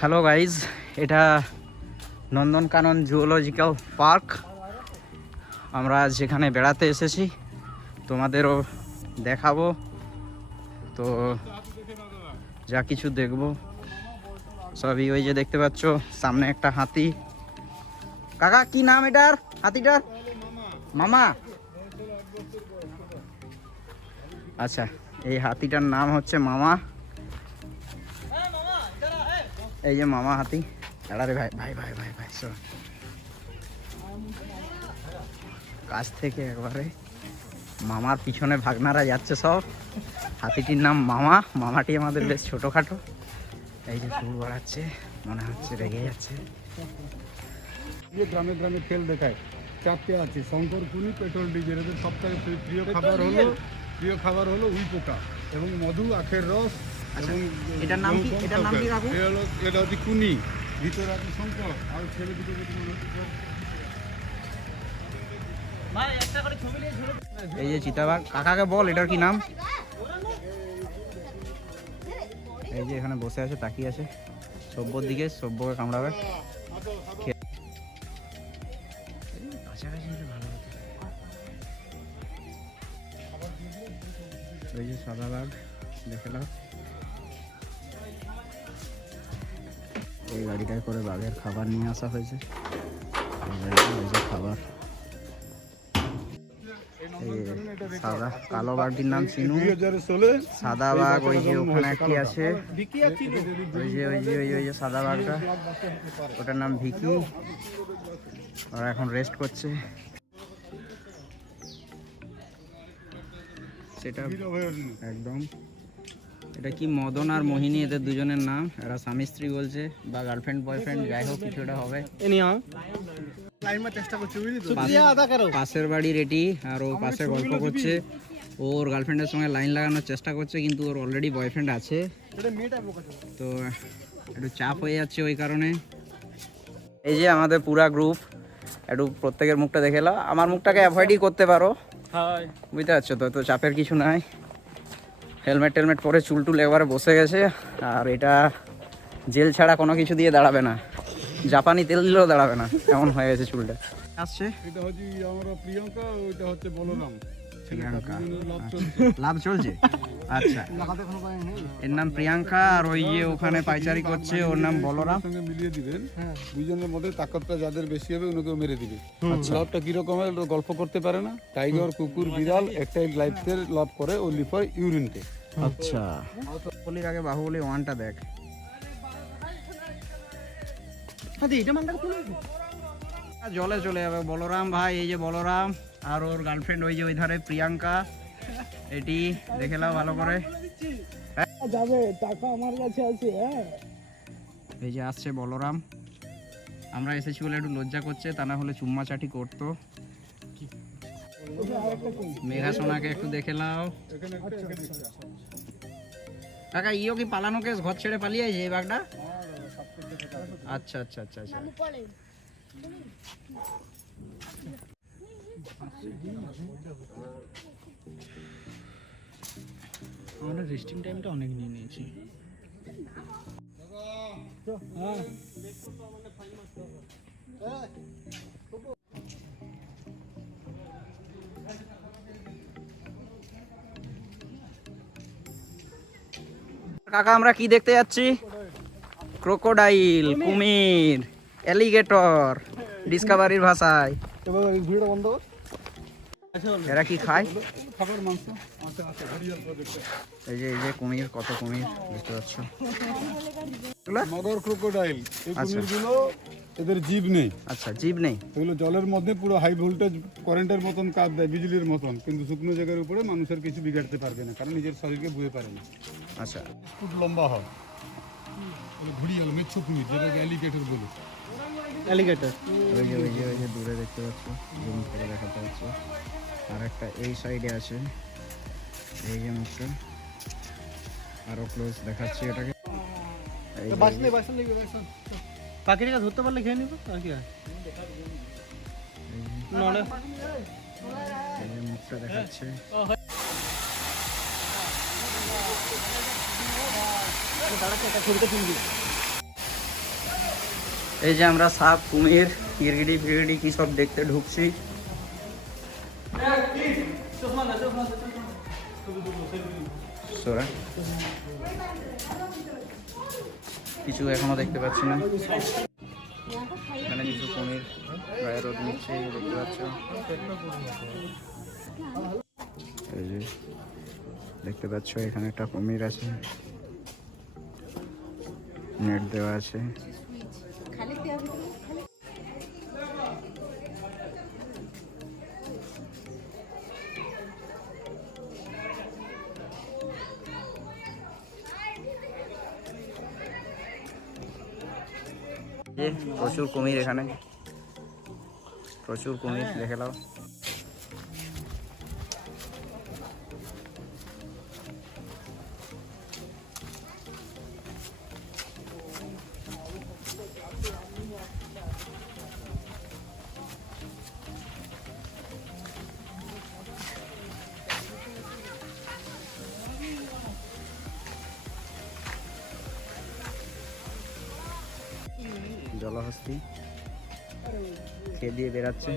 Hello guys, এটা Nandankanan zoological park. আমরা যেখানে বেড়াতে এসেছি, তোমাদেরও দেখাবো। তো যা কিছু দেখবো সবই ওই যে দেখতে পাচ্ছ সামনে একটা হাতি। কাকা কি নাম এটার, হাতিটার? মামা। আচ্ছা, এই হাতিটার নাম হচ্ছে মামা। এই যে মামা হাতি। আরে ভাই ভাই ভাই ভাই ভাই সব কাছ থেকে একবারে মামার পিছনে ভাগনারা যাচ্ছে সব। হাতিটির নাম মামা। মামাটি আমাদের বেশ ছোটোখাটো। এই যে সুর বাড়াচ্ছে, মনে হচ্ছে রেগে যাচ্ছে। গ্রামে গ্রামে তেল দেখায়, চারটে আছে: শঙ্করকুনি, পেট্রোল, ডিজেল। এদের সবথেকে প্রিয় খাবার হলো উই পোকা এবং মধু, আখের রস। এবং এটার নাম কি? এটার নাম কি কাকু? এটা হচ্ছে কুনি, ভিতরে আছে শঙ্কর। আর ছেলে দুটো এই যে চিতাবাঘ। কাকাকে বল এটার কি নাম? এই যে এখানে বসে আছে, তাকিয়ে আছে সভ্যর দিকে। সভ্যকে কামড়াবে। ওই যে সাদা বাঘ, দেখে নাও। এই গাড়িটায় করে বাঘের খাবার নিয়ে আসা হয়েছে। খাবার সাদা কালো বাঘটির নাম চিনু। সাদা বাঘ ওই যে ওখানে একটি আছে। ওই যে সাদা বাঘটা, ওটার নাম ভিকি। ওরা এখন রেস্ট করছে। সেটা একদম, এটা কি মদন আর মোহিনী, এদের দুজনের নাম। এরা স্বামী স্ত্রী বলছে, বা গার্লফ্রেন্ড বয়ফ্রেন্ড, যাই হোক কিছুটা হবে। পাশের বাড়ির এটি, আর ও পাশে গল্প করছে। ওর গার্লফ্রেন্ডের সঙ্গে লাইন লাগানোর চেষ্টা করছে, কিন্তু ওর অলরেডি বয়ফ্রেন্ড আছে। তো একটু চাপ হয়ে যাচ্ছে ওই কারণে। এই যে আমাদের পুরা গ্রুপ, একটু প্রত্যেকের মুখটা দেখে নাও। আমার মুখটাকে অ্যাভয়েডই করতে পারো, বুঝতে পারছো তো? তো চাপের কিছু নাই। হেলমেট টেলমেট পরে চুল টুল একবারে বসে গেছে। আর এটা জেল ছাড়া কোনো কিছু দিয়ে দাঁড়াবে না, জাপানি তেল দিলেও দাঁড়াবে না, এমন হয়ে গেছে চুলটা। আসছে এটা হচ্ছে আমরা প্রিয়াঙ্কা, ওইটা হচ্ছে বলরাম। প্রিয়াঙ্কা লাভ চলছে। আচ্ছা, এর নাম প্রিয়াঙ্কা, আর ওই যে ওখানে পাইচারি করছে ওর নাম বলরাম। সঙ্গে মিলিয়ে দিবেন, দুজনের মধ্যে তাকতটা যাদের বেশি হবে ওনাকেও মেরে দিবে। লাভটা কিরকম হয় গল্প করতে পারে না। টাইগার, কুকুর, বিড়াল একটাই লাইফে লাভ করে, ও লিফার ইউরিনতে। আচ্ছা, বলির আগে বাহুবলি 1টা দেখ। জলে চলে যাবে বলরাম ভাই। এই যে বলরাম, আর ওর গার্লফ্রেন্ড ওই যে ওই ধারে প্রিয়াঙ্কা। এটি দেখে নাও ভালো করে। যাবে টাকা আমার কাছে আছে। এই যে আসছে বলরাম। আমরা এসেছি বলে একটু লজ্জা করছে, তা না হলে চুম্মা চাটি করতো। মেঘা সোনাকে একটু দেখে নাও। কাকা ইও কি পালানো কেস? ঘর ছেড়ে পালিয়েছে এই বাঘটা? আচ্ছা আচ্ছা আচ্ছা আচ্ছা। আমরা রেস্টিং টাইমটা অনেক নিয়ে নিয়েছি। কাকা আমরা কি দেখতে যাচ্ছি? ক্রোকোডাইল, কুমির, অ্যালিগেটর ডিসকভারির ভাষায়। এরা কি খায়? এই যে কুমির, কত কুমির দেখতে পাচ্ছ। মগর ক্রোকোডাইল, এই কুমিরগুলো এদের জীব নেই। আচ্ছা, জীব নেই। এগুলো জলের মধ্যে পুরো হাই ভোল্টেজ কারেন্টের মতন কাজ দেয়, বিজলির মতন, কিন্তু শুকনো জায়গার উপরে মানুষের কিছু বিগাড়তে পারবে না, কারণ নিজের শরীরকে বুঝে পারে না। আচ্ছা, ফুট লম্বা হয়। ঘুরিয়াল মেচ্ছ কুমির, যেটাকে অ্যালিগেটর বলে। অ্যালিগেটর ওই যে দূরে দেখতে পাচ্ছ, জুম করে দেখাতে হচ্ছে। আর একটা এই সাইডে আছে, এই যে মুখটা আরো ক্লোজ দেখাচ্ছি এটাকে। পাখিটাকে ধরতে পারলে খেয়ে নিব। আর কি হয়, মুখটা দেখাচ্ছে। এই যে আমরা সাপ, কুমির, গিরগিটি ফিরগিটি কি সব দেখতে ঢুকছি। কিছু এখনো দেখতে পাচ্ছি না। এখানে কিছু কুমির গায়ে রোদ নিচ্ছে, দেখতে পাচ্ছ। এই যে দেখতে পাচ্ছ এখানে একটা কুমির আছে, নেট দেওয়া আছে। প্রচুর কুমির, এখানে প্রচুর কুমির, দেখে নাও। জলহস্তি খেয়ে দিয়ে বেরাচ্ছে।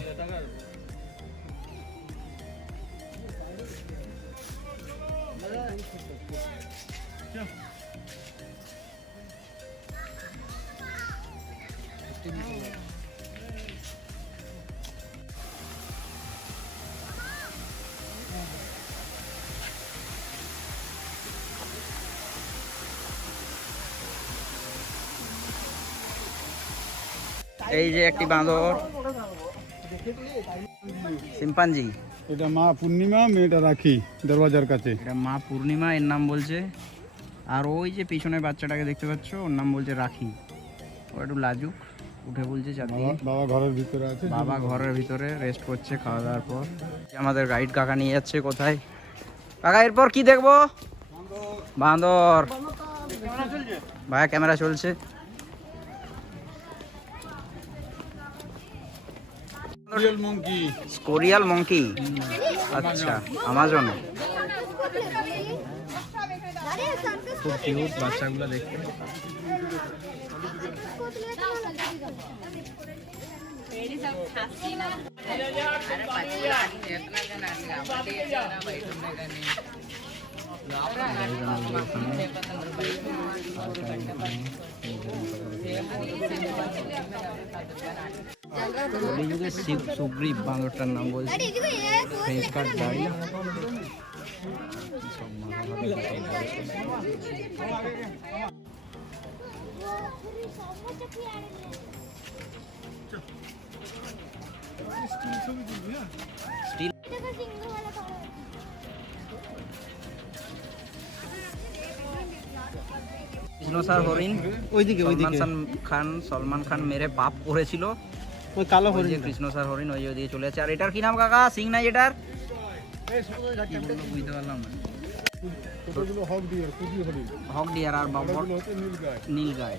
এই যে একটি বাঁদর, শিম্পাঞ্জি। এটা মা পূর্ণিমা, মেয়েটা রাখি দরওয়াজার কাছে। এটা মা পূর্ণিমা, এর নাম বলছে। আর ওই যে পিছনে বাচ্চাটাকে দেখতে পাচ্ছ, ওর নাম বলছে রাখি। ও একটু লাজুক, উঠে বলছে চারদিকে। বাবা ঘরের ভিতরে আছে, বাবা ঘরের ভিতরে রেস্ট করছে খাওয়া দাওয়ার পর। আমাদের গাইড কাকা নিয়ে যাচ্ছে কোথায়। কাকা এরপর কি দেখবো? বাঁদর। ভাইয়া ক্যামেরা চলছে। কোরিয়াল মঙ্কি, আচ্ছা, আমাজনে। খুব কিউট বাচ্চাগুলো দেখতে। সুগ্রীব বাঁদরটার নাম বলছে। ফেস কাট দাড়ি। কৃষ্ণসার হরিণ, ওইদিকে সলমান খান মেরে পাপ করেছিল। ওই কালো হরিণ, কৃষ্ণসার হরিণ ওই ওইদিকে চলে যাচ্ছে। আর এটার কি নাম কাকা? সিং নাই এটার? বুঝতে পারলাম না। হক ডিয়ার। আর নীল গায়,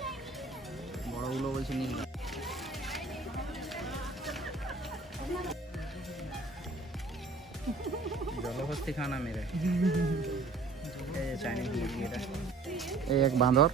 বড়গুলো বলছে নীল গায়। জলহস্তি খানা মেরে। চাইনিজ মুরগি এটা। এই এক বাঁদর।